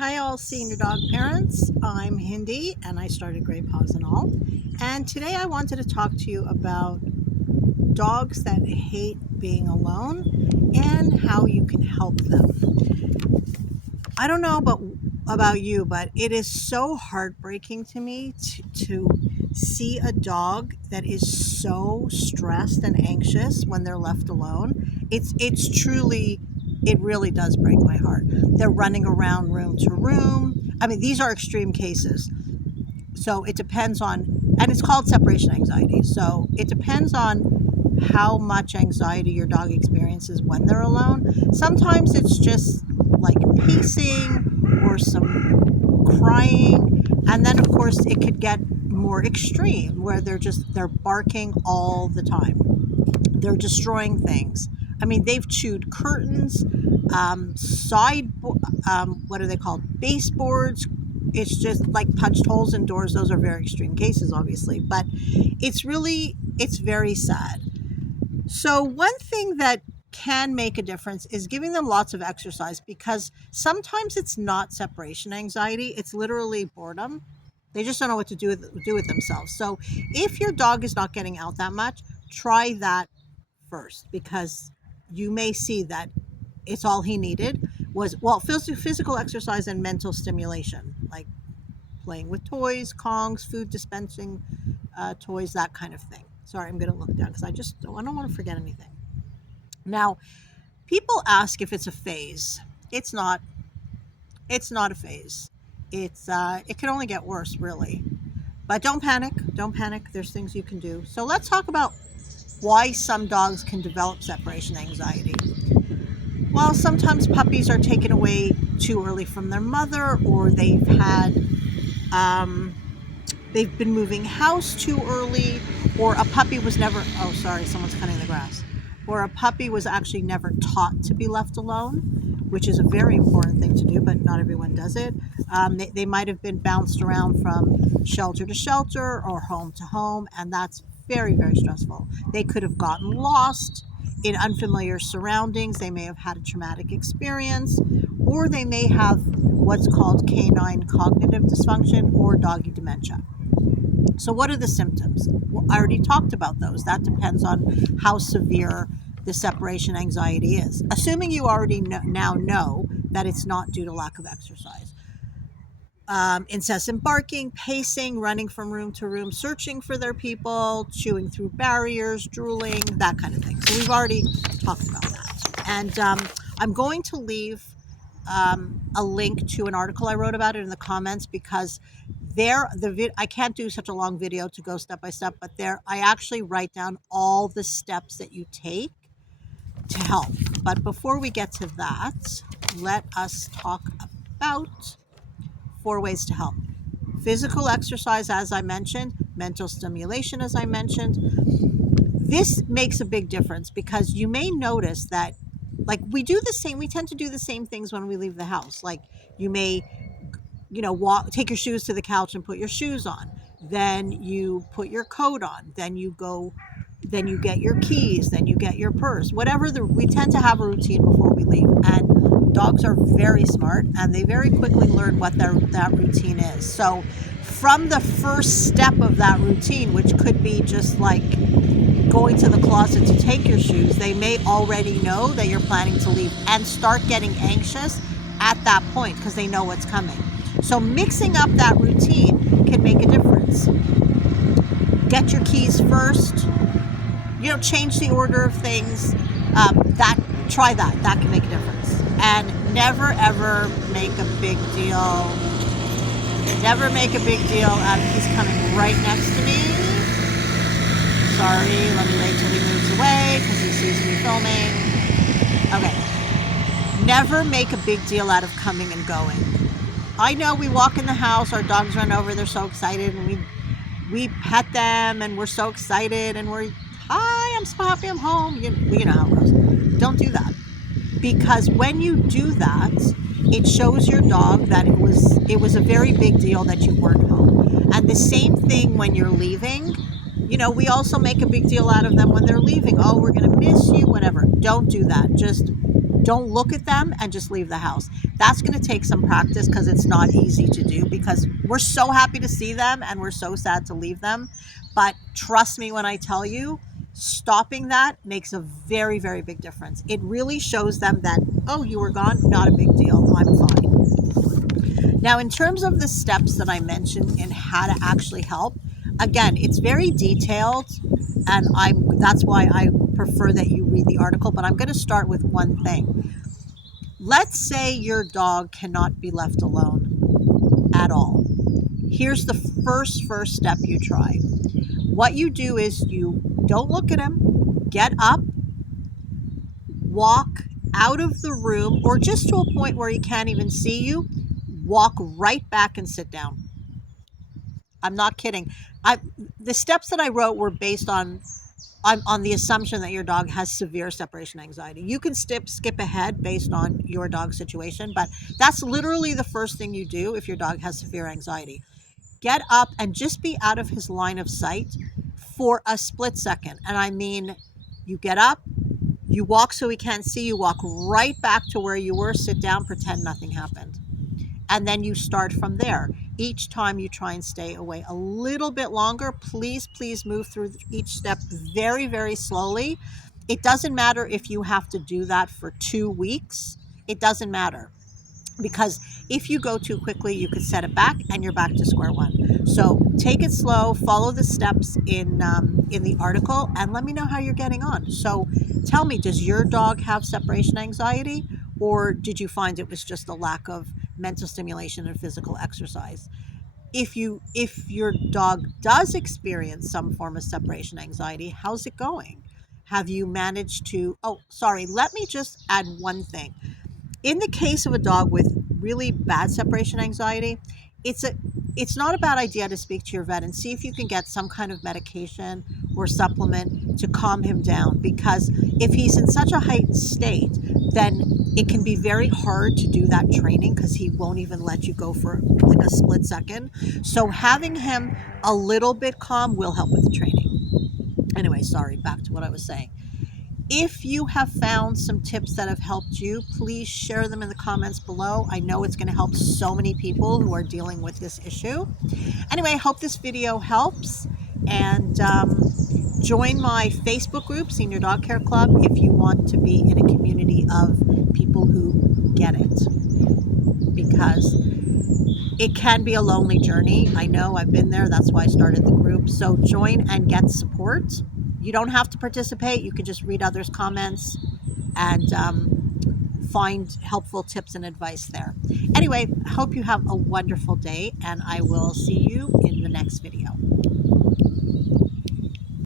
Hi, all senior dog parents. I'm Hindi and I started Great Paws and All. And today I wanted to talk to you about dogs that hate being alone and how you can help them. I don't know about you, but it is so heartbreaking to me to see a dog that is so stressed and anxious when they're left alone. It really does break my heart. They're running around room to room. I mean, these are extreme cases. So it depends on, and it's called separation anxiety. So it depends on how much anxiety your dog experiences when they're alone. Sometimes it's just like pacing or some crying. And then, of course, it could get more extreme where they're barking all the time. They're destroying things. I mean, they've chewed curtains, what are they called? Baseboards. It's just like punched holes in doors. Those are very extreme cases, obviously, but it's very sad. So one thing that can make a difference is giving them lots of exercise, because sometimes it's not separation anxiety. It's literally boredom. They just don't know what to do with themselves. So if your dog is not getting out that much, try that first, because you may see that it's all he needed was, well, physical exercise and mental stimulation, like playing with toys, Kongs, food dispensing toys, that kind of thing. Sorry, I'm going to look down because I don't want to forget anything. Now, people ask if it's a phase. It's not. It's not a phase. It can only get worse, really. But don't panic. Don't panic. There's things you can do. So let's talk about why some dogs can develop separation anxiety. Well, sometimes puppies are taken away too early from their mother, or they've been moving house too early, or a puppy was never, oh, sorry, someone's cutting the grass, or a puppy was actually never taught to be left alone, which is a very important thing to do, but not everyone does it. They might have been bounced around from shelter to shelter or home to home, and that's very, very stressful. They could have gotten lost in unfamiliar surroundings. They may have had a traumatic experience, or they may have what's called canine cognitive dysfunction or doggy dementia. So what are the symptoms? Well, I already talked about those. That depends on how severe the separation anxiety is. Assuming you already now know that it's not due to lack of exercise. Incessant barking, pacing, running from room to room, searching for their people, chewing through barriers, drooling, that kind of thing. So we've already talked about that. And I'm going to leave a link to an article I wrote about it in the comments, because I can't do such a long video to go step by step, but I actually write down all the steps that you take to help. But before we get to that, let us talk about 4 ways to help. Physical exercise, as I mentioned, mental stimulation, as I mentioned. This makes a big difference, because you may notice that, like, we tend to do the same things when we leave the house. Like, you may, take your shoes to the couch and put your shoes on. Then you put your coat on. Then you get your keys. Then you get your purse. We tend to have a routine before we leave. And dogs are very smart, and they very quickly learn what that routine is. So from the first step of that routine, which could be just like going to the closet to take your shoes, they may already know that you're planning to leave and start getting anxious at that point, because they know what's coming. So mixing up that routine can make a difference. Get your keys first. Change the order of things. Try that. That can make a difference. And never, ever make a big deal. Never make a big deal out of, he's coming right next to me. Sorry, let me wait till he moves away because he sees me filming. Okay. Never make a big deal out of coming and going. I know we walk in the house, our dogs run over, they're so excited, and we pet them, and we're so excited, and hi, I'm so happy I'm home. You know how it goes. Don't do that. Because when you do that, it shows your dog that it was a very big deal that you weren't home. And the same thing when you're leaving. We also make a big deal out of them when they're leaving. Oh, we're going to miss you, whatever. Don't do that. Just Don't look at them and just leave the house. That's going to take some practice because it's not easy to do, because we're so happy to see them and we're so sad to leave them. But trust me when I tell you, stopping that makes a very, very big difference. It really shows them that, oh, you were gone, not a big deal, I'm fine. Now, in terms of the steps that I mentioned in how to actually help, again, it's very detailed, and that's why I prefer that you read the article, but I'm going to start with one thing. Let's say your dog cannot be left alone at all. Here's the first step you try. What you do is you don't look at him, get up, walk out of the room, or just to a point where he can't even see you, walk right back and sit down. I'm not kidding. The steps that I wrote were based on the assumption that your dog has severe separation anxiety. You can skip ahead based on your dog's situation, but that's literally the first thing you do if your dog has severe anxiety. Get up and just be out of his line of sight for a split second. And I mean, you get up, you walk so he can't see you, walk right back to where you were, sit down, pretend nothing happened. And then you start from there. Each time you try and stay away a little bit longer. Please move through each step very, very slowly. It doesn't matter if you have to do that for 2 weeks. It doesn't matter, because if you go too quickly, you could set it back and you're back to square one. So take it slow, follow the steps in the article, and let me know how you're getting on. So tell me, does your dog have separation anxiety, or did you find it was just a lack of mental stimulation and physical exercise? If your dog does experience some form of separation anxiety, how's it going? Have you managed to, oh, sorry, let me just add one thing. In the case of a dog with really bad separation anxiety, it's not a bad idea to speak to your vet and see if you can get some kind of medication or supplement to calm him down, because if he's in such a heightened state, then it can be very hard to do that training, because he won't even let you go for like a split second. So having him a little bit calm will help with the training. Anyway, sorry, back to what I was saying. If you have found some tips that have helped you, please share them in the comments below. I know it's going to help so many people who are dealing with this issue. Anyway, I hope this video helps, and join my Facebook group, Senior Dog Care Club, if you want to be in a community of people who get it, because it can be a lonely journey. I know, I've been there. That's why I started the group. So join and get support. You don't have to participate. You can just read others' comments and find helpful tips and advice there. Anyway, I hope you have a wonderful day, and I will see you in the next video.